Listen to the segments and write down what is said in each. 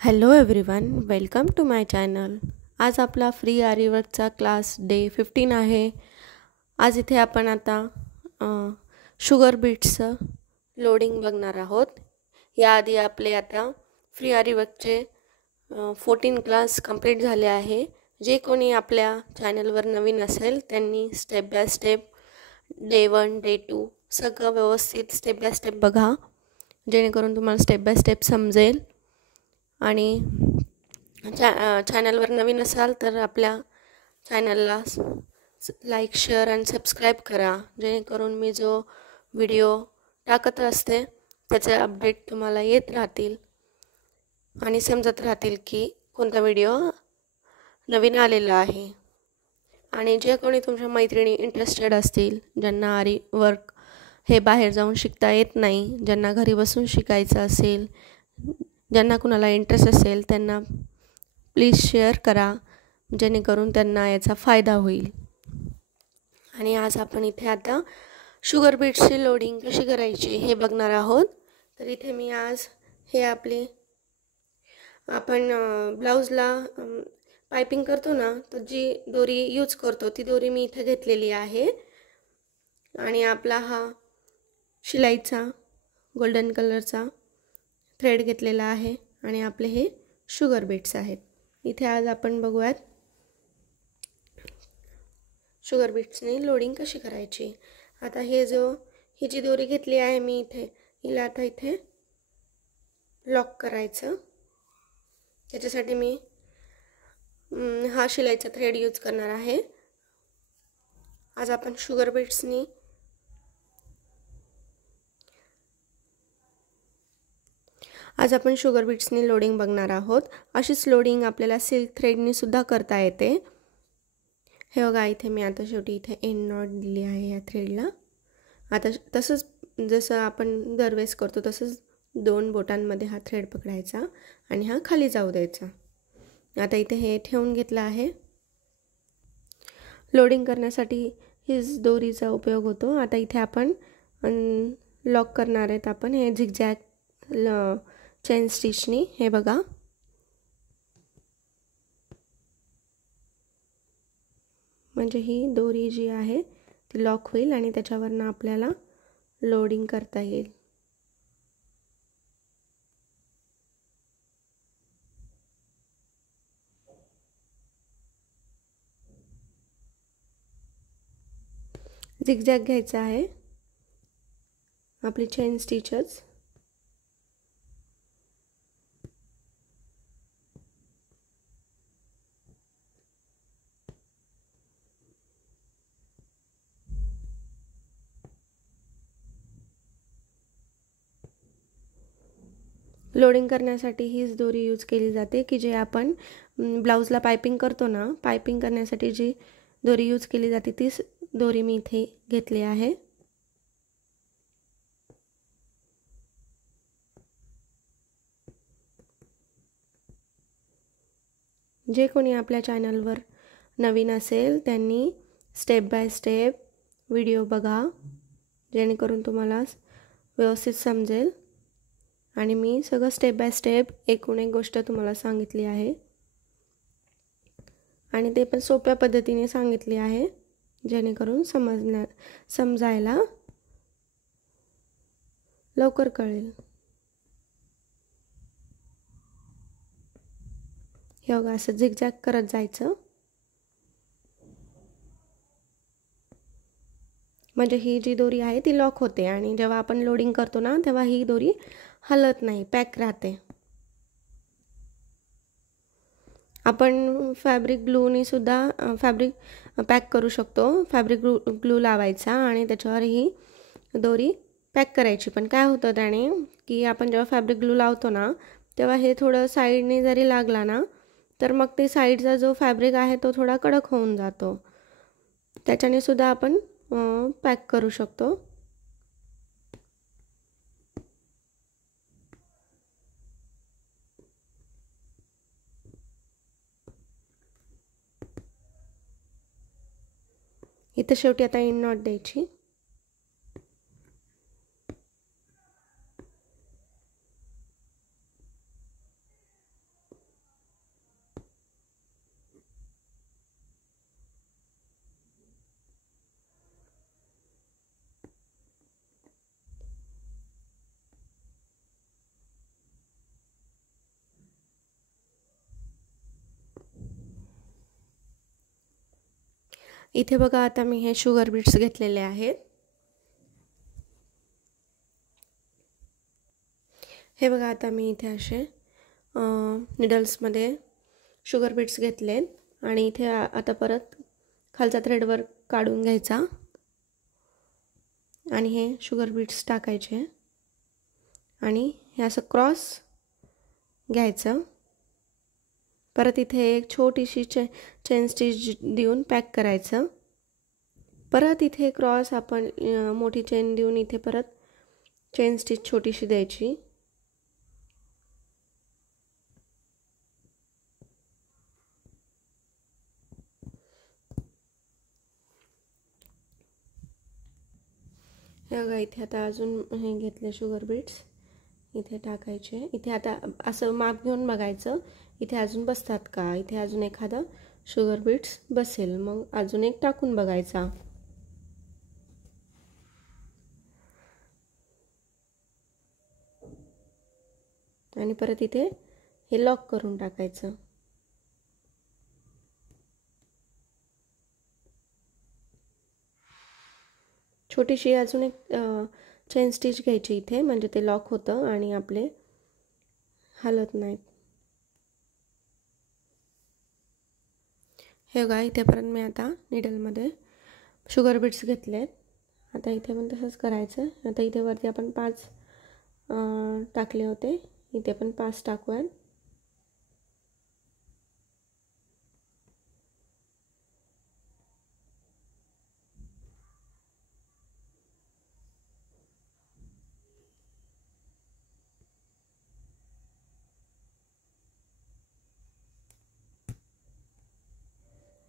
Hello everyone, welcome to my channel. आज आपला free आरीवर्कचा class day 15 आहे. आज इथे आपण आता शुगर बीट्सचं लोडिंग बघणार आहोत. याआधी आपले आता फ्री आरीवर्कचे 14 क्लास कंप्लीट झाले आहे. जे कोणी आपल्या चॅनलवर नवीन असेल त्यांनी step by step day 1 day 2 सगळं व्यवस्थित स्टेप बाय स्टेप बघा, जेणेकरून तुम्हाला स्टेप बाय स्टेप समजेल. आणि चॅनलवर नवीन असाल तर आपल्या चॅनलला लाईक, शेअर आणि सबस्क्राईब करा, जेणेकरून मी जो व्हिडिओ टाकत असते त्याचे अपडेट तुम्हाला येत राहतील आणि समजत राहतील की कोणता व्हिडिओ नवीन आलेला आहे. आणि जे कोणी तुमच्या मैत्रिणी इंटरेस्टेड असतील, ज्यांना आरी वर्क हे बाहेर जाऊन शिकता येत नाही, ज्यांना घरी बसून शिकायचं असेल, ज्यांना कुणाला इंटरेस्ट असेल त्यांना प्लीज शेअर करा, जेणेकरून त्यांना याचा फायदा होईल. आणि आज आपण इथे आता शुगर बीट्सची लोडिंग कशी करायची हे बघणार आहोत. तर इथे मी आज हे आपण ब्लाऊजला पायपिंग करतो ना, तर जी दोरी यूज करतो ती दोरी मी इथे घेतलेली आहे. आणि आपला हा शिलाईचा गोल्डन कलरचा थ्रेड घेतलेला आहे आणि आपले हे शुगर बीट्स आहेत. इथे आज आपण बघूयात शुगर बीट्सने लोडिंग कशी करायची. आता ही जी दोरी घेतली आहे मी इथे, हिला आता इथे लॉक करायचं. त्याच्यासाठी मी हा शिलाईचा थ्रेड यूज करणार आहे. आज आपण शुगर बीट्सनी लोडिंग बघणार आहोत. अशीच लोडिंग आपल्याला सिल्क थ्रेडनी सुद्धा करता येते. हे बघा, इथे मी आता शेवटी इथे एंड नॉट दिली आहे या थ्रेडला. आता तसंच जसं आपण दरवेळेस करतो तसंच 2 बोटांमध्ये हा थ्रेड पकडायचा आणि हा खाली जाऊ द्यायचा. आता इथे हे ठेवून घेतलं आहे. लोडिंग करण्यासाठी हीच दोरीचा उपयोग होतो. आता इथे आपण लॉक करणार आहेत आपण हे झिगझॅग चेन स्टिचनी. हे बघा, म्हणजे ही दोरी जी आहे ती लॉक होईल आणि त्याच्यावरनं आपल्याला लोडिंग करता येईल. झिगझॅग घ्यायचा आहे आपली चेन स्टिचच. लोडिंग करण्यासाठी हीच दोरी यूज केली जाते की जे आपण ब्लाऊजला पायपिंग करतो ना, पायपिंग करण्यासाठी जी दोरी यूज केली जाते तीच दोरी मी इथे घेतली आहे. जे कोणी आपल्या चॅनलवर नवीन असेल त्यांनी स्टेप बाय स्टेप व्हिडिओ बघा, जेणेकरून तुम्हाला व्यवस्थित समजेल. आणि मी सगळं स्टेप बाय स्टेप एकूण एक गोष्ट तुम्हाला सांगितली आहे आणि ते पण सोप्या पद्धतीने सांगितली आहे, जेणेकरून समजायला लवकर कळेल. हे बघा, असं झिगझॅग करत जायचं, म्हणजे ही जी दोरी आहे ती लॉक होते आणि जेव्हा आपण लोडिंग करतो ना तेव्हा ही दोरी हलत नाही, पॅक राहते. आपण फॅब्रिक ग्लूने सुद्धा फॅब्रिक पॅक करू शकतो. फॅब्रिक ग्लू लावायचा आणि त्याच्यावर ही दोरी पॅक करायची. पण काय होतं त्याने की आपण जेव्हा फॅब्रिक ग्लू लावतो ना तेव्हा हे थोडं साईडने जरी लागला ना तर मग ते साईडचा जो फॅब्रिक आहे तो थोडा कडक होऊन जातो. त्याच्याने सुद्धा आपण पॅक करू शकतो. इथं शेवटी आता एंड नॉट द्यायची. इथे बघा आता मी हे शुगर बीट्स घेतलेले आहेत। हे बघा आता मी इथे असे निडल्समध्ये शुगर बीट्स घेतलेत आणि इथे आता परत खालचा थ्रेडवर काढून घ्यायचा आणि हे शुगर बीट्स टाकायचे आणि हे असं क्रॉस घ्यायचं। परत इथे एक छोटीशी चेन स्टिच देऊन पॅक करायचं। परत इथे क्रॉस आपण मोठी चेन देऊन इथे परत चेन स्टिच छोटीशी द्यायची। हे बघा इथे आता अजून हे घेतले शुगर बीट्स इथे टाकायचे। इथे आता असं माप घेऊन बघायचं इथे अजून बसतात का, इथे अजून एखादा शुगर बीट्स बसेल मग अजून एक टाकून बघायचा। आणि परत इथे हे लॉक करून टाकायचं। छोटीशी अजून एक चेन स्टिच घ्यायची इथे म्हणजे ते लॉक होतं आणि आपले हलत नाहीत। हे बघा इथे पर्यंत मी आता निडलमध्ये शुगर बीट्स घेतलेत। आता इथे पण तसंच करायचं। आता इथे वरती आपण 5 टाकले होते इथे पण 5 टाकूयात।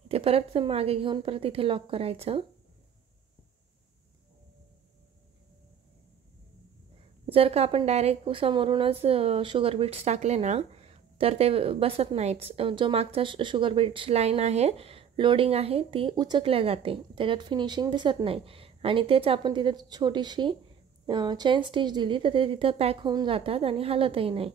इथे परत मागे घेऊन परत इथे लॉक करायचं। जर का आपण डायरेक्ट समोरूनच शुगर बीट्स टाकले ना तर ते बसत नाहीत। जो मागचा शुगर बीट्स लाईन आहे लोडिंग आहे ती उचकल्या जाते, त्याच्यात फिनिशिंग दिसत नाही आणि तेच आपण तिथे छोटीशी चेन स्टिच दिली तर ते तिथे पॅक होऊन जातात आणि हलतही नाही।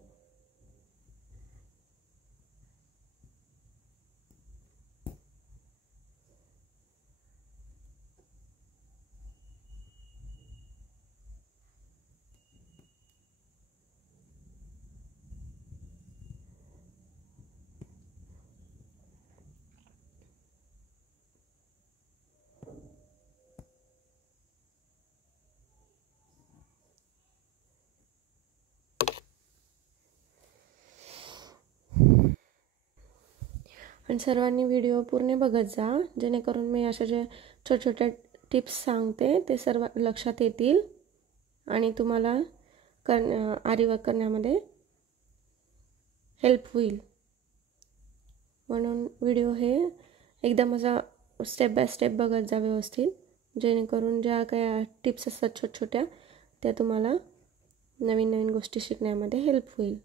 आणि सर्वांनी व्हिडिओ पूर्ण बघत जा जेणेकरून मी अशा जे छोटे छोटे टिप्स सांगते ते सर्व लक्षात येतील आणि तुम्हाला आरी वर्क करण्यामध्ये हेल्प होईल। म्हणून व्हिडिओ हे एकदम असा स्टेप बाय स्टेप बघत जा व्यवस्थित जेणेकरून ज्या काही टिप्स असतात छोट्या छोट्या त्या तुम्हाला नवीन नवीन गोष्टी शिकण्यामध्ये हेल्प होईल।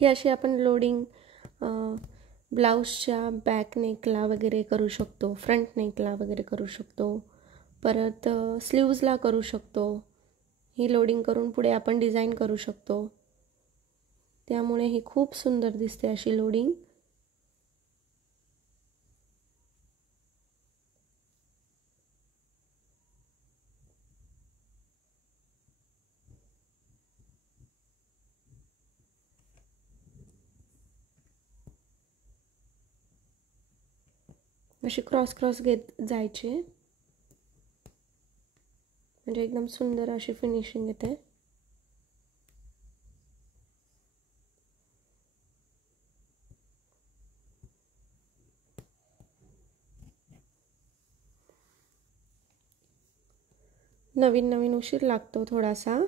ही अशी आपण लोडिंग ब्लाउजच्या बॅक नेकला वगैरे करू शकतो, फ्रंट नेकला वगैरे करू शकतो, परत स्लीव्जला करू शकतो। ही लोडिंग करून पुढे आपण डिझाईन करू शकतो, त्यामुळे ही खूप सुंदर दिसते अशी लोडिंग। अशी क्रॉस क्रॉस घेत जायचे म्हणजे एकदम सुंदर अशी फिनिशिंग येते। नवीन नवीन उशीर लागतो थोडासा,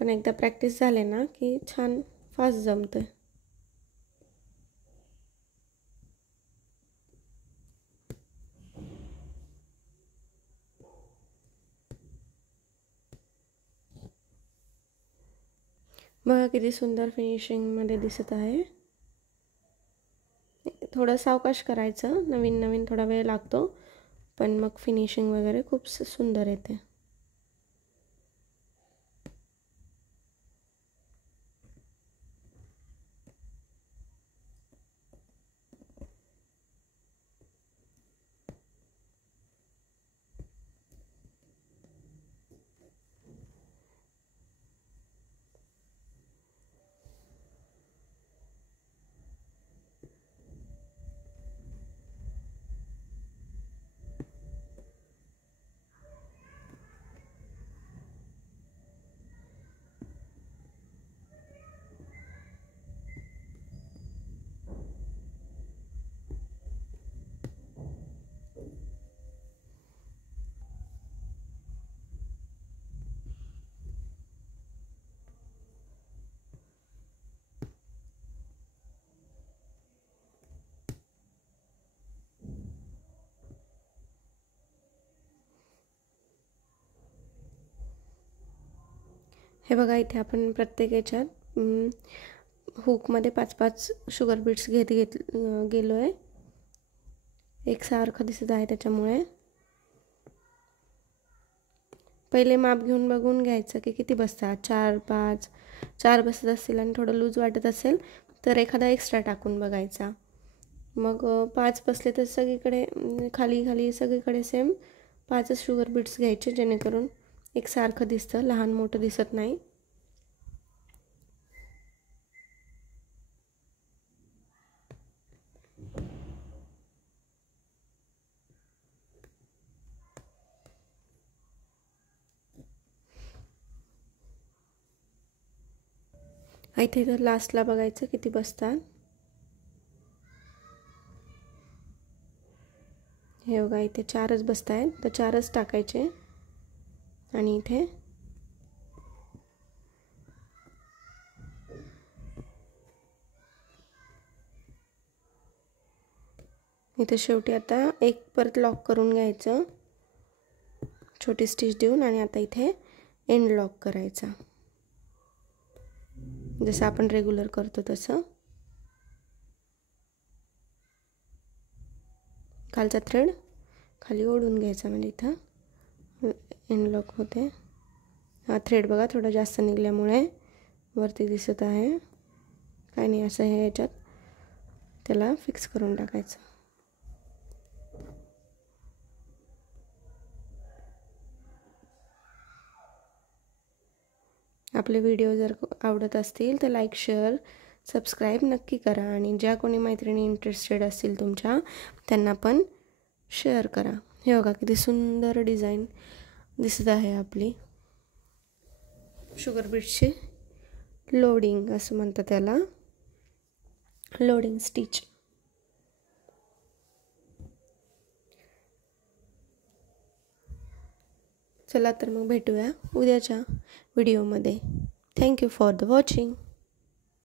पण एकदा प्रॅक्टिस झाले ना की छान फास्ट जमते। बघा किती सुंदर फिनिशिंगमध्ये दिसत आहे. थोडं सावकाश करायचं, नवीन नवीन थोडा वेळ लागतो, पण मग फिनिशिंग वगैरे खूप सुंदर येते. हे बघा, इथे आपण प्रत्येक याच्यात हुकमध्ये 5-5 शुगर बीट्स घेत गेलो आहे. एकसारखं दिसत आहे त्याच्यामुळे पहिले माप घेऊन बघून घ्यायचं की किती बसतात. 4-5 4 बसत असतील आणि थोडं लूज वाटत असेल तर एखादा एक्स्ट्रा टाकून बघायचा. मग 5 बसले तर सगळीकडे खाली खाली सगळीकडे सेम 5च शुगर बीट्स घ्यायचे, जेणेकरून एकसारखं दिसतं, लहान मोठं दिसत नाही. इथे तर लास्टला बघायचं किती बसतात. हे बघा, इथे 4च बसत आहेत, तर 4च टाकायचे. आणि इथे शेवटी आता एक परत लॉक करून घ्यायचं, छोटी स्टिच देऊन. आणि आता इथे एंड लॉक करायचा, जसं आपण रेग्युलर करतो तसं. खालचा थ्रेड खाली ओढून घ्यायचा, म्हणजे इथं एंड लॉक होते. हा थ्रेड बघा थोडा जास्त निघल्यामुळे वरती दिसत आहे. काही नाही, असं हे याच्यात त्याला फिक्स करून टाकायचं. आपले व्हिडिओ जर आवडत असतील तर लाईक शेअर सबस्क्राईब नक्की करा. आणि ज्या कोणी मैत्रिणी इंटरेस्टेड असतील तुमच्या, त्यांना पण शेअर करा. हे बघा किती सुंदर डिझाईन दिसत आहे आपली शुगर बीट्सची. लोडिंग असं म्हणतात त्याला, लोडिंग स्टिच. चला तर मग भेटूया उद्याच्या व्हिडिओमध्ये. Thank you for the watching.